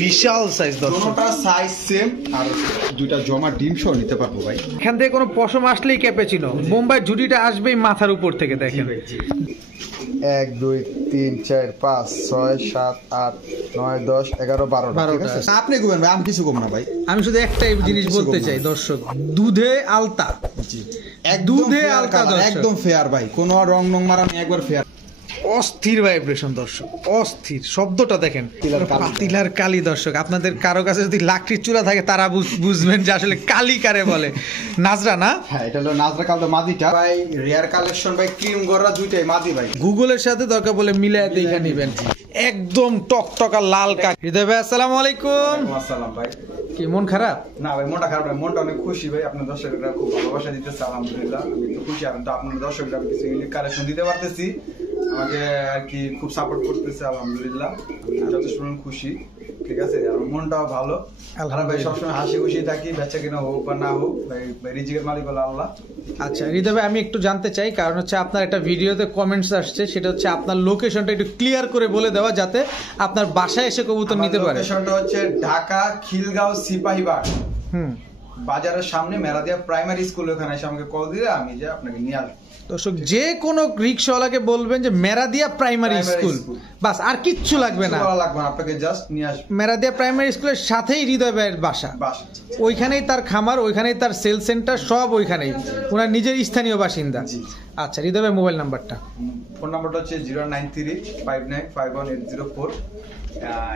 বিশাল size, দুটোটা size same, আর দুইটা জমা ডিম সহ নিতে পারবো ভাই। এখান থেকে কোনো পশম আসলেই ক্যাপেচিনো, বোম্বাই ঝুটিটা আসবেই মাথার উপর থেকে। দেখেন 1 2 3 4 5 6 7 8 9 10 11 12টা। আপনি কইবেন ভাই, আমি কিছু কম না ভাই। আমি শুধু একটাই জিনিস বলতে চাই দর্শক, দুধে আলতা, দুধে আলতা, একদম ফেয়ার ভাই, কোনো রং মারা নেই, একবার ফেয়ার। অস্থির ভাইব্রেশন দর্শক, অস্থির শব্দটা দেখেন, পাতিলার কালি। দর্শক আপনাদের কারো কাছে যদি লাকড়ির চূড়া থাকে তারা বুঝবেন যে আসলে কালি কারে বলে। নাজরা না? হ্যাঁ, এটা হলো নাজরা কালদা মাদিটা ভাই, রিয়ার কালেকশন ভাই, ক্রিম গড়া দুইটাই মাদি ভাই। গুগলের সাথে দরকার বলে মিলায় দেখা নিবেন। একদম টকটকা লাল কাক। হৃদয় ভাই আসসালামু আলাইকুম। আসসালাম ভাই। কি মন খারাপ? না ভাই, মনটা খারাপ না, মনটা অনেক খুশি ভাই। আপনার দর্শকরা খুব ভালোবাসা দিতেছে, আলহামদুলিল্লাহ আমি তো খুশি। আমি তো আপনার দর্শকরা কিছু ইউনিক কালেকশন দিতে পারতেছি, আমাকে আর কি খুব সাপোর্ট করতেছে, আলহামদুলিল্লাহ আমি যথেষ্ট খুশি। ঠিক আছে, আমার মনটাও ভালো। ভাই সবসময় হাসি খুশি থাকি, বেচা কিনা হোক বা না হোক, ভাই রিজিকের মালিক হলো আল্লাহ। আচ্ছা হৃদয় ভাই, আমি একটু জানতে চাই, কারণ হচ্ছে আপনার একটা ভিডিওতে কমেন্টস আসছে, সেটা হচ্ছে আপনার লোকেশনটা একটু ক্লিয়ার করে বলে দেওয়া, যাতে আপনার বাসায় এসে কবুতর নিতে পারে। লোকেশনটা হচ্ছে ঢাকা খিলগাঁও সিপাহীবাগ বাজারের সামনে মেরাদিয়া প্রাইমারি স্কুল, ওখানে এসে আমাকে কল দিলে আমি যে আপনাকে নিয়ে আসবো। দর্শক যে কোনো রিক্সাওয়ালাকে বলবেন যে মেরাদিয়া প্রাইমারি স্কুল, বাস আর কিচ্ছু লাগবে না, আপনাকে জাস্ট নিয়ে আসবো। মেরাদিয়া প্রাইমারি স্কুলের সাথেই হৃদয় ভাইয়ের বাসা, ওইখানেই তার খামার, ওইখানেই তার সেল সেন্টার, সব ওইখানেই, ওনার নিজের স্থানীয় বাসিন্দা। আচ্ছা হৃদয় ভাই মোবাইল নাম্বারটা? ফোন নাম্বারটা হচ্ছে 09359518004।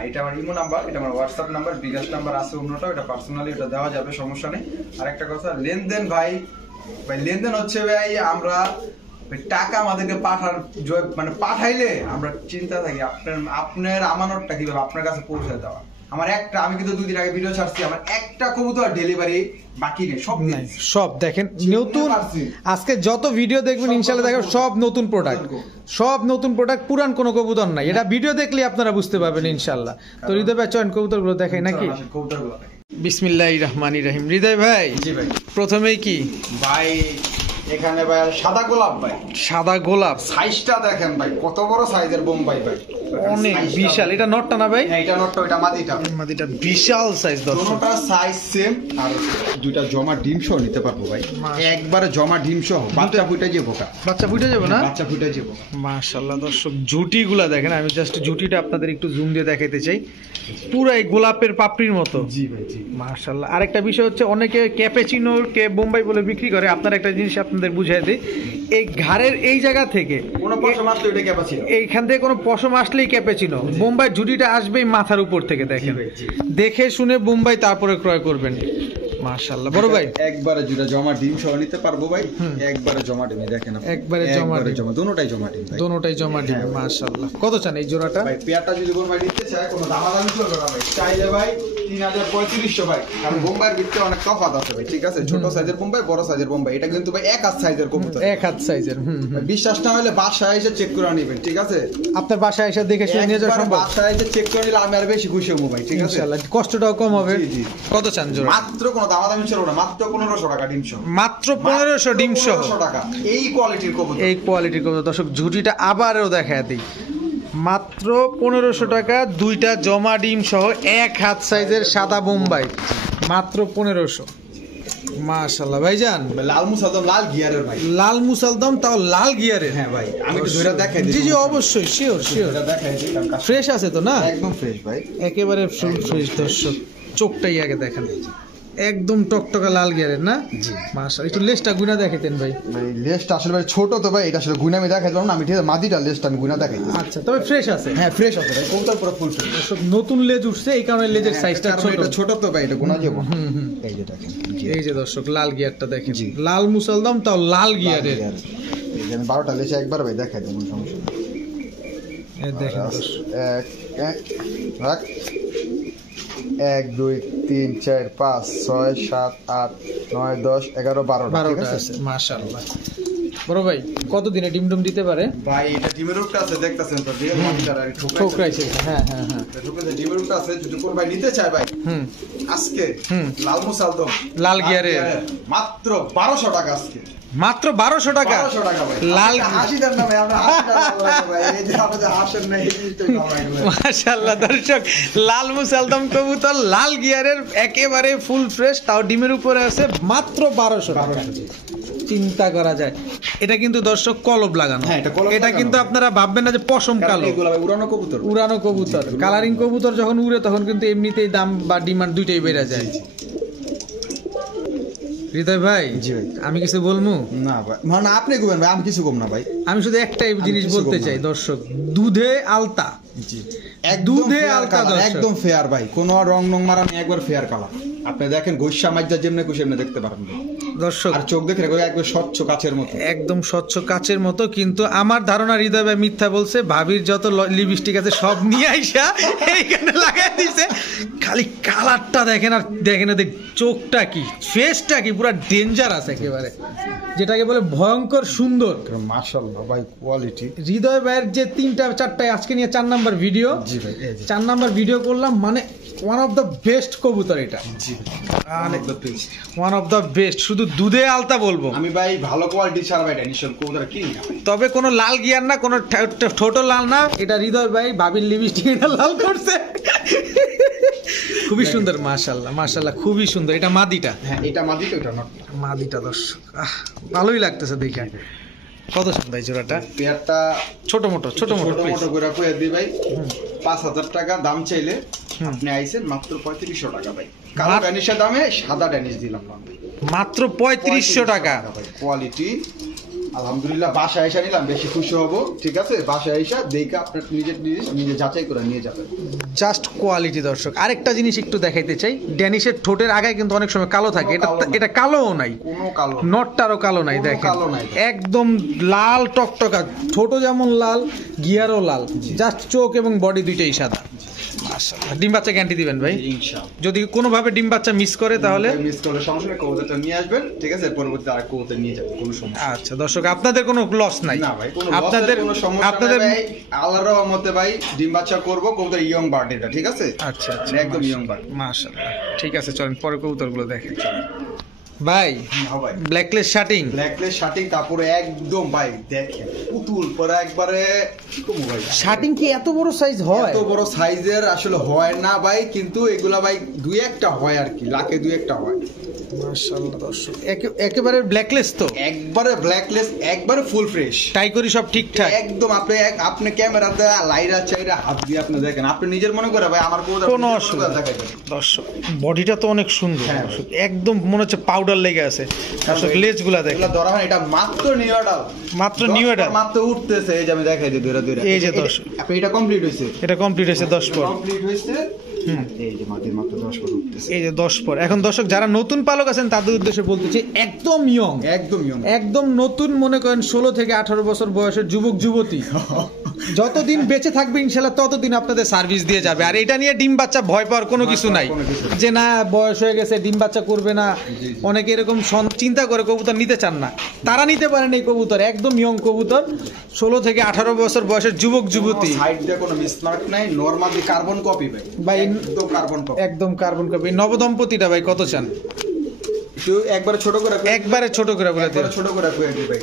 এটা আমার ইমো নাম্বার, এটা আমার হোয়াটসঅ্যাপ নাম্বার, বিকাশ নাম্বার আছে অন্যটা, এটা পার্সোনালি ওটা দেওয়া যাবে, সমস্যা নেই। আর একটা কথা, লেনদেন ভাই লেনদেন হচ্ছে ভাই, আমরা টাকা আমাদেরকে মানে পাঠাইলে আমরা চিন্তা থাকি আপনার আমানতটা কিভাবে আপনার কাছে পৌঁছে দেওয়া। আমার একটা, আমি কিন্তু 2 দিন আগে ভিডিও ছাড়ছি, আমার একটা কবুতর ডেলিভারি বাকি নেই, সব দেখেন নতুন। আজকে যত ভিডিও দেখবেন ইনশাআল্লাহ দেখেন সব নতুন প্রোডাক্ট, সব নতুন প্রোডাক্ট, পুরান কোনো কবুতর নাই। এটা ভিডিও দেখলে আপনারা বুঝতে পারবেন ইনশাআল্লাহ। তো হৃদয় ভাই চয়ন কবুতর গুলো দেখাই নাকি? বিসমিল্লাহির রহমানির রহিম। হৃদয় ভাই, জি ভাই, প্রথমেই কি ভাই এখানে ভাই সাদা গোলাপ ভাই, সাদা গোলাপ সাইজটা দেখেন ভাই, কত বড় সাইজের বোম্বাই ভাই, অনেক বিশাল। এটা নটটা না ভাই? হ্যাঁ, এটা নটটা, এটা মাদিটা। মাদিটা বিশাল সাইজ, দুটোটা সাইজ সেম, আর দুইটা জমা ডিম সহ নিতে পারবো ভাই, একবারে জমা ডিম সহ। বাচ্চা ফুটে যাবো, বাচ্চা ফুটে যাবে না? বাচ্চা ফুটে যাবো। মাশাআল্লাহ দর্শক, ঝুটিগুলা দেখেন, আমি জাস্ট ঝুটিটা আপনাদের একটু জুম দিয়ে দেখাইতে চাই, পুরাই গোলাপের পাপড়ির মতো। জি ভাই, জি মাশাআল্লাহ। আরেকটা বিষয় হচ্ছে, অনেকে ক্যাপেচিনো কে বোম্বাই বলে বিক্রি করে, আপনার একটা জিনিস আপনাদের বুঝাই দিই, এই ঘাড়ের এই জায়গা থেকে কোনো পশম আসলে এটা ক্যাপাচিনো, এইখান থেকে কোনো পশম আসলেই ক্যাপেচিনো, বোম্বাই ঝুটিটা আসবেই মাথার উপর থেকে। দেখেন, দেখে শুনে বোম্বাই তারপরে ক্রয় করবেন। মাশাআল্লাহ বড় ভাই, একবারে দুটো জমা ডিম সহ নিতে পারবো ভাই, একবারে জমা ডিম। দেখেন একবারে জমা দুটোটাই জমা ডিম ভাই, দুটোটাই জমা ডিম। মাশাআল্লাহ। কত চান এই জোড়াটা ভাই? পেয়ারটা যদি বোম্বাই নিতে চায়, কোনো দামাদামি করবে না ভাই, চাইলে ভাই 3350 ভাই, কারণ বোম্বাইয়ের ভিতরে অনেক তফাৎ আছে ভাই। ঠিক আছে, ছোট সাইজের বোম্বাই, বড় সাইজের বোম্বাই, এটা কিন্তু ভাই এক হাত সাইজের কবুতর, এক হাত সাইজের। বিশ্বাস না হলে বাসায় এসে চেক করে নেবেন। ঠিক আছে, আপনার বাসায় এসে দেখে শুনে নিয়ে যাওয়া সম্ভব? বাসায় এসে চেক করে নিলে আমি আর বেশি খুশি হবো ভাই। ঠিক আছে, ইনশাআল্লাহ কষ্টটাও কম হবে। জি। কত চান জোড়া? মাত্র কোনো দামাদামি ছিল না, মাত্র 1500 টাকা ডিম সহ, মাত্র 1500 ডিম সহ। 1500 টাকা এই কোয়ালিটির কবুতর, এই কোয়ালিটির কবুতর। দর্শক ঝুটিটা আবারও দেখায় দিই, মাত্র 1500 টাকা, দুইটা জমা ডিম সহ, এক হাত সাইজের সাদা বোম্বাই, মাত্র 1500। মাশাআল্লাহ ভাইজান, লাল মুসালদম, লাল গিয়ারের ভাই, লাল মুসালদম, তাও লাল গিয়ারের। হ্যাঁ ভাই, আমি একটু ধরে দেখাই দিই। জি জি অবশ্যই, শিওর এটা দেখাই দিই। ফ্রেশ আছে তো না? একদম ফ্রেশ ভাই, একেবারে ফ্রেশ। দর্শক চোখটাই আগে দেখেন, একদম টকটকা লাল গিয়ারের না? জি মাশাআল্লাহ। একটু লেজটা গুনা দেখাইতেন ভাই। ভাই লেজটা আসলে ভাই ছোট তো ভাই, এটা আসলে গুনা আমি দেখাই দিলাম না, আমি ঠিক আছে মাদিটা লেজটা আমি গুনা দেখাই। আচ্ছা, তবে ফ্রেশ আছে? হ্যাঁ ফ্রেশ আছে ভাই, কবুতর পুরো ফুল ফ্রেশ। দর্শক নতুন লেজ উঠছে, এই কারণে লেজের সাইজটা ছোট। এটা ছোট তো ভাই, এটা গুনা যাবো। এই যে দেখেন, এই যে দর্শক লাল গিয়ারটা দেখেন, লাল মুসালদম, তাও লাল গিয়ারের। এই যে আমি 12টা লেজ একবার ভাই দেখাই দেব, কোনো সমস্যা নেই। এই দেখেন এক 1 2 3 4 5 6 7 8 9 10 11 12টা আছে। মাশাআল্লাহ বড় ভাই, কত দিনে ডিম দিতে পারে ভাই? এটা ডিমের রূপটা আছে, দেখতেছেন তো, দিয়ে মাটিটার আর ঠোকরাইছে। হ্যাঁ ঠোকরাইছে, ডিমের রূপটা আছে। যদি কোন ভাই নিতে চায় ভাই, আজকে লাল মুসালদম, লাল গিয়ারে মাত্র 1200 টাকা আজকে। মাত্র 1200 টাকা 1200 টাকা ভাই। লাল হাসি দেন না ভাই, আমরা হাসি দেন ভাই, এই যে আমাদের হাসেন না, এই জিনিসটা ভালো লাগে। মাশাআল্লাহ দর্শক, লাল মুসালদম কবুতর লাল গিয়ারের একেবারে ফুল ফ্রেশ, তাও ডিমের উপরে আছে, মাত্র 1200 টাকা। চিন্তা করা যায়। এটা কিন্তু দর্শক কলব লাগানো। হ্যাঁ, এটা কলব এটা লাগানো। কিন্তু আপনারা ভাববেন না যে পশম কারণ কালো। এগুলো ভাই উড়ানো কবুতর। উড়ানো কবুতর, কালারিং কবুতর যখন উড়ে তখন কিন্তু এমনিতেই দাম বা ডিমান্ড দুইটাই বেড়ে যায়। হৃদয় ভাই, জি ভাই। আমি কিছু বলবো না ভাই, মানে আপনি কইবেন ভাই, আমি কিছু কম না ভাই। আমি শুধু একটাই জিনিস কিছু বলতে বলবো চাই না। দর্শক, দুধে আলতা, জি দুধে আলতা দর্শক। একদম ফেয়ার ভাই, কোনো রং মারা নেই, একবার ফেয়ার কালার। আপনি দেখেন গোস্বা মাজ্জা যেমনে খুশি এমনি দেখতে পারেন ভাই। দর্শক আর চোখ দেখে রাখো একবার স্বচ্ছ কাচের মতো। একদম স্বচ্ছ কাচের মতো। কিন্তু আমার ধারণা হৃদয় ভাই মিথ্যা বলছে, ভাবির যত লিপস্টিক আছে সব নিয়ে আইসা এইখানে লাগাই দিছে। খালি কালারটা দেখেন, আর দেখেন ওদের চোখটা কি, ফেসটা কি, পুরো ডেঞ্জার আছে একেবারে, যেটাকে বলে ভয়ঙ্কর সুন্দর। মাশাআল্লাহ ভাই, কোয়ালিটি। হৃদয় ভাইয়ের যে 3টা 4টায় আজকে নিয়ে 4 নাম্বার ভিডিও, জি ভাই, এই যে। 4 নাম্বার ভিডিও করলাম, মানে ওয়ান অফ দ্য বেস্ট কবুতর এটা, জি অনেক best. One of the best. শুধু দুধে আলতা বলবো, আমি ভাই ভালো কোয়ালিটি ছাড়া ভাই টেনশন কবুতর কিনি না ভাই। তবে কোনো লাল গিয়ার না, কোনো ঠোঁটো লাল না, এটা হৃদয় ভাই ভাবির লিপস্টিক এটা লাল করছে। খুবই সুন্দর, মাশাআল্লাহ মাশাআল্লাহ, খুবই সুন্দর। এটা মাদিটা, হ্যাঁ এটা মাদি তো, এটা নট। মাদিটা দর্শক, ভালোই লাগতেছে দেখে। কত সুন্দর জোড়াটা, পেয়ারটা ছোট মোটো ছোট মোটো করে কইয়া দিই ভাই। 5000 টাকা দাম চাইলে আপনি আইছেন মাত্র 3500 টাকা ভাই। কালো ড্যানিশের দামে সাদা ড্যানিশ দিলাম ভাই, মাত্র 3500 টাকা। ভাই। কোয়ালিটি আলহামদুলিল্লাহ, বাসায় এসে নিলাম, বেশি খুশি হব। ঠিক আছে, বাসায় এসে দেখে আপনার নিজে যাচাই করে নিয়ে যাবেন। জাস্ট কোয়ালিটি দর্শক। আরেকটা জিনিস একটু দেখাইতে চাই, ড্যানিশের ঠোঁটের আগায় কিন্তু অনেক সময় কালো থাকে, এটা এটা কালোও নাই, কোনো কালো না। নটটারও কালো নাই, কোনো দেখেন কালো নাই। একদম লাল টকটকা, ছোট যেমন লাল, গিয়ারও লাল, জাস্ট চোখ এবং বডি দুইটাই সাদা। মাশাআল্লাহ। ডিম বাচ্চা গ্যারান্টি দিবেন ভাই? ইনশাআল্লাহ। যদি কোনোভাবে ডিম বাচ্চা মিস করে তাহলে মিস করলে সমস্যা নেই, কবুতরটা নিয়ে আসবেন। ঠিক আছে, পরবর্তীতে আরেক কবুতর নিয়ে যাবেন, কোনো সমস্যা নেই। আচ্ছা দর্শক, আপনাদের কোনো লস নাই, না ভাই, কোনো আপনাদের কোনো সমস্যা আপনাদের নাই ভাই। আল্লাহর রহমতে ভাই ডিম বাচ্চা করব, কবুতর ইয়ং বার্ড এটা। ঠিক আছে, আচ্ছা আচ্ছা, একদম ইয়ং বার্ড। মাশাআল্লাহ। ঠিক আছে, চলেন পরে কবুতরগুলো দেখেন। ভাই হ্যাঁ ভাই, ব্ল্যাকলেস শার্টিং, ব্ল্যাকলেস শার্টিং কাপড়ে একদম ভাই দেখেন পুতুল পরে একবারে কি কম ভাই। শার্টিং কি এত বড় সাইজ হয়? এত বড় সাইজের আসলে হয় না ভাই, কিন্তু এগুলা ভাই দুই একটা হয় আর কি, লাখে দুই একটা হয়। মাশাআল্লাহ দর্শক, একেবারে ব্ল্যাকলেস তো, একবারে ব্ল্যাকলেস, একবারে ফুল ফ্রেশ, টাই করি সব ঠিকঠাক একদম। আপনি ক্যামেরাতে লাইরা চাইরা হাত দিয়ে আপনি দেখেন, আপনি নিজের মনে করে ভাই আমার কোনো অসুবিধা দেখাবেন। দর্শক। বডিটা তো অনেক সুন্দর হ্যাঁ। দর্শক, একদম মনে হচ্ছে পাউডার লেগে আছে দর্শক। লেজগুলা দেখেন, এগুলা ধরা হয়, এটা মাত্র নিউ অ্যাডাল, মাত্র নিউ অ্যাডাল, মাত্র উঠতেছে। এই যে আমি দেখাই দিই দূরে দূরে, এই যে দর্শক, আপনি এটা কমপ্লিট হইছে, এটা কমপ্লিট হয়েছে 10 পর। কমপ্লিট হইছে। এই যে মাটির মাত্র 10 পর উঠতেছে, এই যে 10 পর। এখন দর্শক যারা নতুন পালক আছেন তাদের উদ্দেশ্যে বলতেছি, একদম ইয়ং, একদম ইয়ং, একদম নতুন, মনে করেন 16 থেকে 18 বছর বয়সের যুবক যুবতী যতদিন বেঁচে থাকবে ইনশাল্লাহ ততদিন আপনাদের সার্ভিস দিয়ে যাবে। আর এটা নিয়ে ডিম বাচ্চা ভয় পাওয়ার কোনো কিছু নাই, যে না বয়স হয়ে গেছে ডিম বাচ্চা করবে না, অনেকে এরকম চিন্তা করে কবুতর নিতে চান না, তারা নিতে পারেন এই কবুতর। একদম ইয়ং কবুতর, 16 থেকে 18 বছর বয়সের যুবক যুবতী। সাইড দিয়ে কোনো মিসমার্ক নাই, নরমালি কার্বন কপি ভাই, ভাই একদম কার্বন কপি, একদম কার্বন কপি। নবদম্পতিটা ভাই কত চান? একটু একবারে ছোট করে, একবারে ছোট করে বলে দিন, একবারে ছোট করে কইয়া দিই ভাই।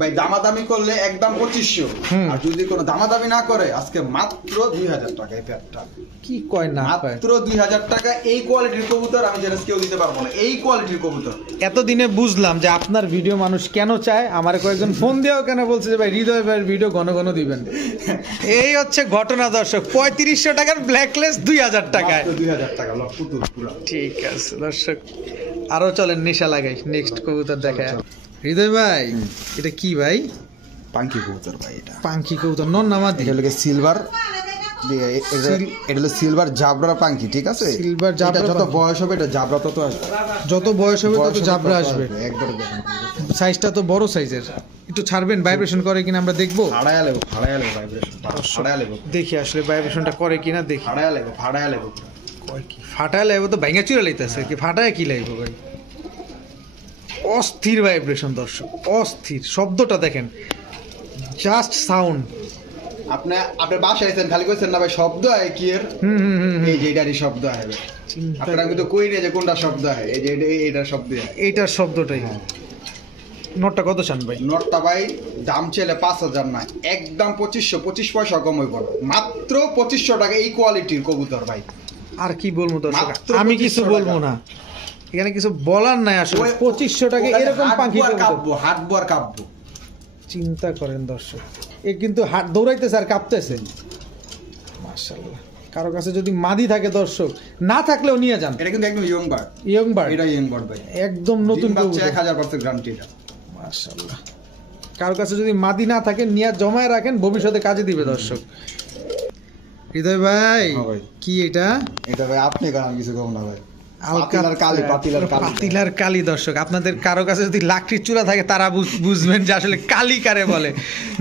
ভাই দামাদামি করলে একদম 2500, আর যদি কোনো দামাদামি না করে আজকে মাত্র 2000 টাকা এই প্যাডটা। কি কয় না কয়, মাত্র 2000 টাকা। এই কোয়ালিটির কবুতর আমি জানি কেউ দিতে পারবো না, এই কোয়ালিটির কবুতর। এতদিনে বুঝলাম যে আপনার ভিডিও মানুষ কেন চায়। আমার কয়েকজন ফোন দিয়েও কেন বলছে যে ভাই হৃদয় ভাইয়ের ভিডিও ঘন ঘন দিবেন। এই হচ্ছে ঘটনা দর্শক। 3500 টাকার ব্ল্যাকলেস 2000 টাকায়, 2000 টাকা লক পুতুল পুরো। ঠিক আছে দর্শক, আরো চলেন নেশা লাগাই, নেক্সট কবুতর দেখায়। হৃদয় ভাই এটা কি ভাই? পাঙ্কি কবুতর ভাই, এটা পাঙ্কি কবুতর, নন নামাদি, এটা হলো সিলভার, এটা হলো সিলভার জাবরা পাঙ্কি। ঠিক আছে, সিলভার জাবরা, যত বয়স হবে এটা জাবরা তত আসবে, যত বয়স হবে তত জাবরা আসবে। একবার দেখেন সাইজটা তো বড় সাইজের। একটু ছাড়বেন, ভাইব্রেশন করে কিনা আমরা দেখবো। ফাড়ায়া লেবো ভাইব্রেশন, ফাড়ায়া লেবো, দেখি আসলে ভাইব্রেশনটা করে কিনা দেখি। ফাড়ায়া লেবো। কয় কি ফাটায় লাগবে তো ভাঙা চুরা লাইতেছে কি, ফাটায় কি লাগবে ভাই? অস্থির ভাইব্রেশন দর্শক, অস্থির। শব্দটা দেখেন, জাস্ট সাউন্ড। আপনার বাসায় আছেন, খালি কইছেন না ভাই শব্দ হয় কি এর, এই যে এটারই শব্দ হয়। আপনারা কিন্তু কই রে যে কোনটা শব্দ হয়, এই যে এইটার শব্দ হয়, এইটার শব্দটাই। নোটটা কত চান ভাই? নটটা ভাই দাম চাইলে 5000 না, একদম 2500, 25 পয়সা কম হইব না, মাত্র 2500 টাকা এই কোয়ালিটির কবুতর ভাই। আর কি বলবো দর্শক, মাত্র আমি কিছু 2500 বলবো না, এখানে কিছু বলার নাই আসলে। 2500 টাকা এরকম পাখি হাঁটবো আর কাঁপবো, চিন্তা করেন দর্শক, এ কিন্তু হাত দৌড়াইতেছে আর কাঁপতেছে। মাশাআল্লাহ, কারো কাছে যদি মাদি থাকে দর্শক, না থাকলেও নিয়ে যান। এটা কিন্তু একদম ইয়ং বার্ড, ইয়ং বার্ড, এটা ইয়ং বার্ড ভাই, একদম নতুন বাচ্চা, 1000% গ্যারান্টি এটা। মাশাআল্লাহ, কারো কাছে যদি মাদি না থাকে নিয়ে জমায় রাখেন, ভবিষ্যতে কাজে দিবে দর্শক। হৃদয় ভাই, কি এটা? এটা ভাই আপনি কারণ কিছু কম না ভাই, পাতিলার কালি। দর্শক, আপনাদের কারো কাছে যদি লাকড়ির চূড়া থাকে তারা বুঝবেন যে আসলে কালি কারে বলে।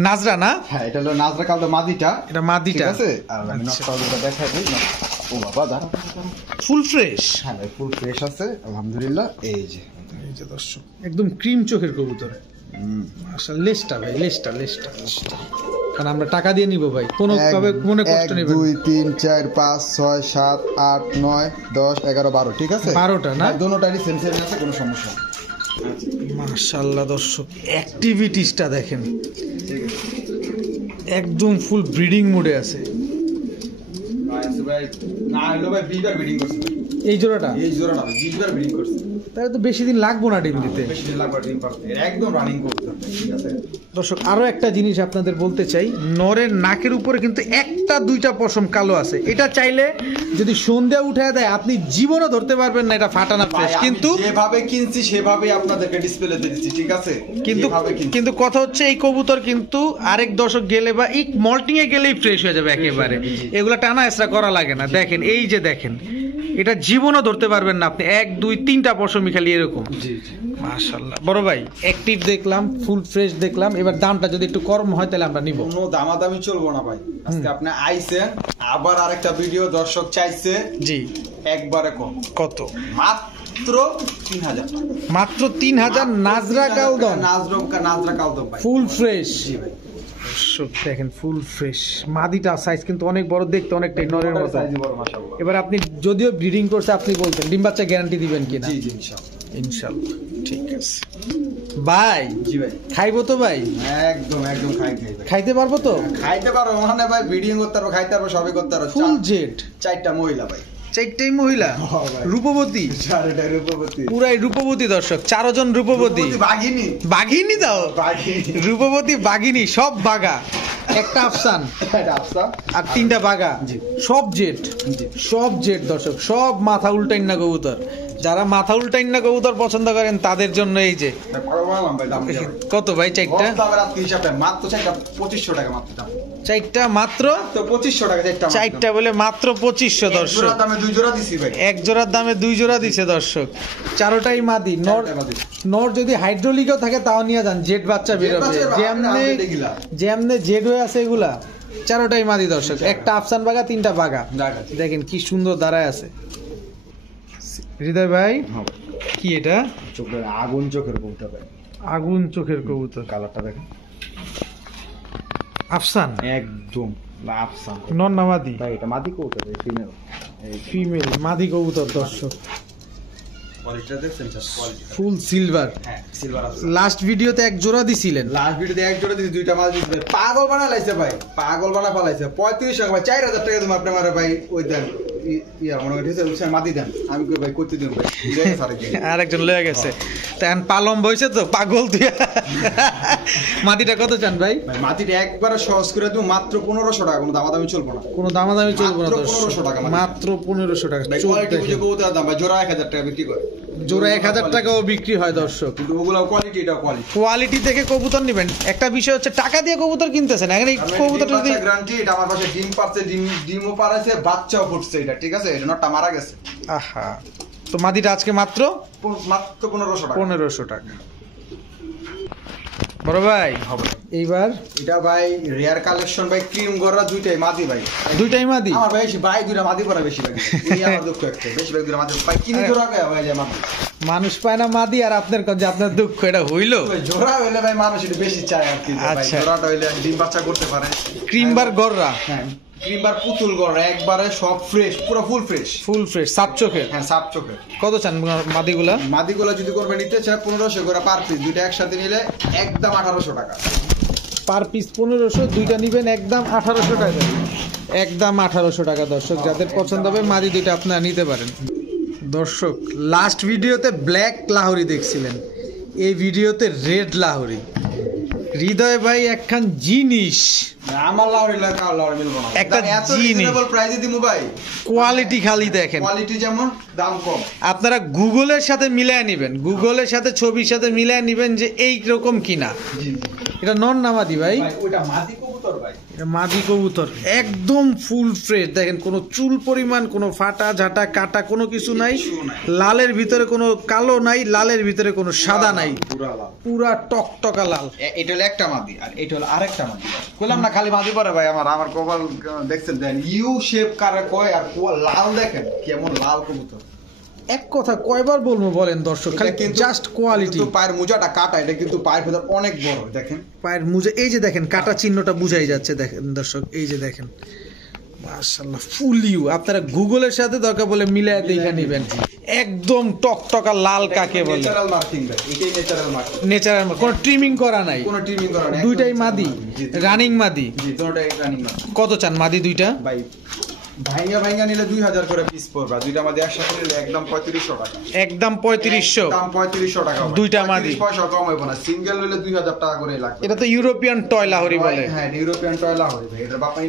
নাজরা না? হ্যাঁ, এটা হলো নাজরা কালদা মাদিটা, এটা মাদিটা, ঠিক আছে। আর আমি নকশাটা দেখাই দিই। ও বাবা, দাঁড়া, ফুল ফ্রেশ। হ্যাঁ ভাই, ফুল ফ্রেশ আছে আলহামদুলিল্লাহ। এই যে দর্শক, একদম ক্রিম চোখের কবুতর। মাশাআল্লাহ, লেজটা ভাই, লেজটা কারণ আমরা টাকা দিয়ে নিব ভাই, কোনো ভাবে মনে কষ্ট নেবেন। 1 2 3 4 5 6 7 8 9 10 11 12, ঠিক আছে। 12টা না? দুটোটারই সেম সেম আছে, কোনো সমস্যা নেই। মাশাআল্লাহ দর্শক, অ্যাক্টিভিটিসটা দেখেন, একদম ফুল ব্রিডিং মোডে আছে। ভাই না হলো ভাই, 20 বার ব্রিডিং করছে এই জোড়াটা, 20 বার ব্রিডিং করছে। তাহলে তো বেশি দিন লাগবো না ডিম দিতে। বেশি দিন লাগবে ডিম পারতে, একদম রানিং করতে, ঠিক আছে। দর্শক, আরো একটা জিনিস আপনাদের বলতে চাই, নরের নাকের উপরে কিন্তু একটা দুইটা পশম কালো আছে। এটা চাইলে যদি সন্ধ্যা উঠে দেয় আপনি জীবনও ধরতে পারবেন না এটা ফাটানা ফ্রেশ। কিন্তু যেভাবে কিনছি সেভাবেই আপনাদেরকে ডিসপ্লে দিচ্ছি, ঠিক আছে। কিন্তু কথা হচ্ছে এই কবুতর কিন্তু আরেক দশক গেলে বা এই মল্টিং এ গেলেই ফ্রেশ হয়ে যাবে একেবারে। এগুলা টানা এসরা করা লাগে না। দেখেন, এই যে দেখেন, এটা জীবনও ধরতে পারবেন না আপনি, 1 2 3টা পশমই খালি এরকম। মাশাআল্লাহ বড় ভাই, অ্যাক্টিভ দেখলাম, ফুল ফ্রেশ দেখলাম। এবার দামটা যদি একটু কম হয় তাহলে আমরা নিব। কোনো দামাদামি চলবো না ভাই। আজকে আপনি আইছেন, আবার আরেকটা ভিডিও দর্শক চাইছে, জি একবারে কম। কত? মাত্র 3000, মাত্র 3000। নাজরা কালদম, নাজরা কালদম ভাই, ফুল ফ্রেশ। জি ভাই, দেখেন ফুল ফ্রেশ। মাদিটা সাইজ কিন্তু অনেক বড়, দেখতে অনেকটাই নরের মতো। মাশাআল্লাহ। এবার আপনি যদিও ব্রিডিং করছে, আপনি বলতেন ডিম বাচ্চা গ্যারান্টি দিবেন কিনা? জি ইনশাআল্লাহ, ইনশাআল্লাহ, ঠিক আছে ভাই। জি ভাই, খাইবো তো ভাই? একদম খাইতে পারবো তো? খাইতে পারো মানে ভাই, ব্রিডিং করতে পারো, খাইতে পারো, সবই করতে পারো। ফুল জেড, 4টা মহিলা ভাই, 4টাই মহিলা, রূপবতী, 4টাই রূপবতী, পুরাই রূপবতী দর্শক, 4 জন রূপবতী। বাঘিনী দাও, রূপবতী বাঘিনী, সব বাঘা, একটা আফসান আর 3টা বাঘা, সব জেড দর্শক, সব মাথা উল্টাইন না কবুতর। যারা মাথা উল্টাইন না কবুতর পছন্দ করেন তাদের জন্য এই যে। কত ভাই 4টা? মাত্র 4টা 2500 টাকা, মাত্র 4টা মাত্র 2500 টাকা। 4টা বলে মাত্র 2500 দর্শক। দামে 2 জোড়া দিছি ভাই, এক জোড়ার দামে 2 জোড়া দিছে দর্শক। 4টাই মাদি। নর যদি হাইড্রোলিকও থাকে তাও নিয়ে যান, জেড বাচ্চা বেরোবে। যেমনে জেড হয়ে আছে এগুলা, 4টাই মাদি দর্শক। একটা আফসান বাঘা, 3টা বাঘা। দেখেন কি সুন্দর দাঁড়ায় আছে। হৃদয় ভাই, কি এটা? আগুন চোখের কবুতর ভাই, আগুন চোখের কবুতর। কালারটা দেখেন, আফসান একদম আফসান। নর না মাদি ভাই? এটা মাদি কবুতর, ফিমেল, ফিমেল মাদি কবুতর দর্শক। কোয়ালিটিটা দেখছেন? ফুল সিলভার। হ্যাঁ, সিলভার আছে। লাস্ট ভিডিওতে এক জোড়া দিছিলেন। লাস্ট ভিডিওতে এক জোড়া দিছি, 2টা মাল দিছি ভাই। পাগল বানা লাইছে ভাই, পাগল বানা পালাইছে। 35 টাকা ভাই, 4000 টাকা তুমি আপনি মারে ভাই। ওই দেন ইয়া মনে হচ্ছে মাদি দেন। আমি কই ভাই করতে দিন ভাই, আরেকজন লয়ে গেছে। তান পালম বইছে তো পাগল তুই। মাদিটা কত চান ভাই? ভাই মাদিটা একবারে সহজ করে দিও, মাত্র 1500 টাকা। কোনো দামাদামি চলবে না, কোনো দামাদামি চলবে না দর্শক। 1500 টাকা, মাত্র 1500 টাকা। কোয়ালিটি বুঝে কবুতর দাম ভাই, জোড়া 1000 টাকা বিক্রি করে। জোড়া 1000 টাকাও বিক্রি হয় দর্শক। কিন্তু ওগুলা কোয়ালিটি, এটা কোয়ালিটি দেখে কবুতর নেবেন। একটা বিষয় হচ্ছে টাকা দিয়ে কবুতর কিনতেছেন, এখানে কবুতর যদি গ্যারান্টি। এটা আমার পাশে ডিম পারছে, ডিমও পারাইছে, বাচ্চাও ফুটছে, এটা ঠিক আছে। এটা নটটা মারা গেছে। আহা, তো মাদিটা আজকে মাত্র 1500 টাকা। 1500 টাকা বড় ভাই। এইবার এটা ভাই রেয়ার কালেকশন ভাই, ক্রিম গররা, 2টাই মাদি ভাই। 2টাই মাদি আমার ভাই, 2টা মাদি পড়া বেশি ভাই। এই আমার দুঃখ একটা, বেশি ভাই 2টা মাদি ভাই কিনি জোড়া গায় ভাই যায় মাদি। মানুষ পায় না মাদি, আর আপনার যে আপনার দুঃখ, এটা হইলো। জোড়া হইলে ভাই মানুষ একটু বেশি চায় আর কি ভাই। জোড়াটা হইলে ডিম বাচ্চা করতে পারে। ক্রিম বার গররা, হ্যাঁ ক্রিমবার পুতুল গড় একবারে সব ফ্রেশ, পুরো ফুল ফ্রেশ সাপ চোখে। হ্যাঁ সাপ চোখে। কত চান মাদিগুলা? মাদিগুলা যদি করবে নিতে চায় 1500 করে পার পিস, দুইটা একসাথে নিলে একদম 1800 টাকা পার পিস। 1500, দুইটা নিবেন একদম 1800 টাকা, একদম 1800 টাকা। দর্শক যাদের পছন্দ হবে মাদি দুইটা আপনারা নিতে পারেন। দর্শক লাস্ট ভিডিওতে ব্ল্যাক লাহোরি দেখছিলেন, এই ভিডিওতে রেড লাহোরি। হৃদয় ভাই একখান জিনিস, আমার লাহোরি লাগে কার লাহোরি মিলবো না, একটা এত জিনিস রিজনেবল প্রাইসে দিমু ভাই। কোয়ালিটি খালি দেখেন, কোয়ালিটি যেমন দাম কম। আপনারা গুগলের সাথে মিলায় নেবেন, গুগলের সাথে ছবির সাথে মিলায় নেবেন যে এই রকম কিনা। এটা নন না মাদি ভাই? ওইটা মাদি কবুতর ভাই, এটা মাদি কবুতর, একদম ফুল ফ্রেশ। দেখেন কোনো চুল পরিমাণ, কোনো ফাটা ঝাঁটা কাটা কোনো কিছু নাই। লালের ভিতরে কোনো কালো নাই, লালের ভিতরে কোনো সাদা নাই, পুরা টকটকা লাল। এটা হলো একটা মাদি আর এটা হলো আরেকটা মাদি। বললাম না খালি মাদি পরে ভাই, আমার কপাল দেখছেন দেন ইউ শেপ কারে কয়, আর লাল দেখেন কেমন লাল কবুতর। এক কথা কয়বার বলবো বলেন দর্শক, খালি কিন্তু জাস্ট কোয়ালিটি। পায়ের মোজাটা কাটা, এটা কিন্তু পায়ের ভেতর অনেক বড় দেখেন। পায়ের মোজা এই যে দেখেন, কাটা চিহ্নটা বুঝাই যাচ্ছে দেখেন দর্শক, এই যে দেখেন মাশাআল্লাহ ফুল ইউ। আপনারা গুগলের সাথে দরকার বলে মিলায় দেখে নেবেন, একদম টকটকা লাল কাকে বলে। ন্যাচারাল মার্কিং ভাই, এটাই ন্যাচারাল মার্কিং, ন্যাচারাল, কোনো ট্রিমিং করা নাই, কোনো ট্রিমিং করা নাই, দুইটাই মাদি, রানিং মাদি। জি দুটোটাই রানিং মাদি। কত চান মাদি দুইটা? ভাই ভাইঙ্গা নিলে 2000 করে পিস পড়বে, দুইটা মাদি একসাথে নিলে একদম 3500 টাকা, একদম 3500, দাম 3500 টাকা দুইটা মাদি। 35 পয়সা কম হইব না, সিঙ্গেল নিলে 2000 টাকা করে লাগবে। এটা তো ইউরোপিয়ান টয় লাহোরি বলে। হ্যাঁ ইউরোপিয়ান টয় লাহোরি ভাই, এটা বাপা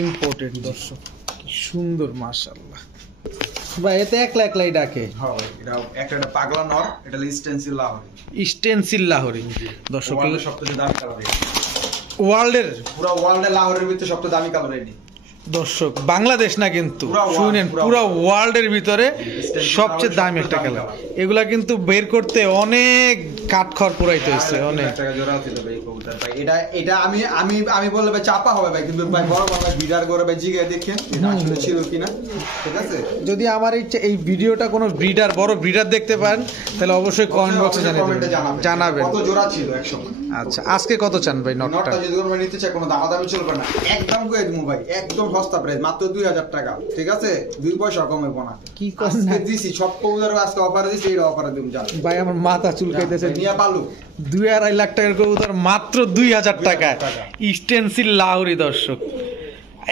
ইম্পোর্টেড। দর্শক কি সুন্দর মাশাআল্লাহ ভাই, এতে একলা একলাই ডাকে। হ্যাঁ এটা একটা পাগলা নর, এটা স্টেনসিল লাহোরি, স্টেনসিল লাহোরি। দর্শক সবচেয়ে দামি কালার, ওয়ার্ল্ডের, পুরো ওয়ার্ল্ডে লাহোরির ভিতরে সবচেয়ে দামি কালার এটি। দর্শক বাংলাদেশ না কিন্তু, শুনেন পুরো ওয়ার্ল্ডের ভিতরে সবচেয়ে দামি একটা কালার। এগুলা কিন্তু বের করতে অনেক কাঠখড় পুরাইতে হয়েছে, অনেক টাকা জোড়া ছিল ভাই কবুতর ভাই। এটা আমি বললে ভাই চাপা হবে ভাই, কিন্তু ভাই বড় বড় বিডার করে ভাই জিগে দেখেন এটা আসলে ছিল কিনা, ঠিক আছে? যদি আমার এই ভিডিওটা কোনো ব্রিডার, বড় ব্রিডার দেখতে পারেন তাহলে অবশ্যই কমেন্ট বক্সে জানাবেন কত জোড়া ছিল একসময়। আচ্ছা আজকে কত চান ভাই নটটা? যদি তোমরা নিতে চাই কোনো দামাদামি চলবে না, একদম কই দিমু ভাই, একদম সস্তা প্রাইস, মাত্র 2000 টাকা, ঠিক আছে? 2 পয়সা কম হইব না। কি করেন না দিছি সব কবুতর আজকে অফারে দিছি, এই অফারে দিমু জান ভাই। আমার মাথা চুলকাইতেছে, নিয়া পালু 2.5 লাখ টাকার কবুতর মাত্র 2000 টাকা, স্টেনসিল লাহোরি। দর্শক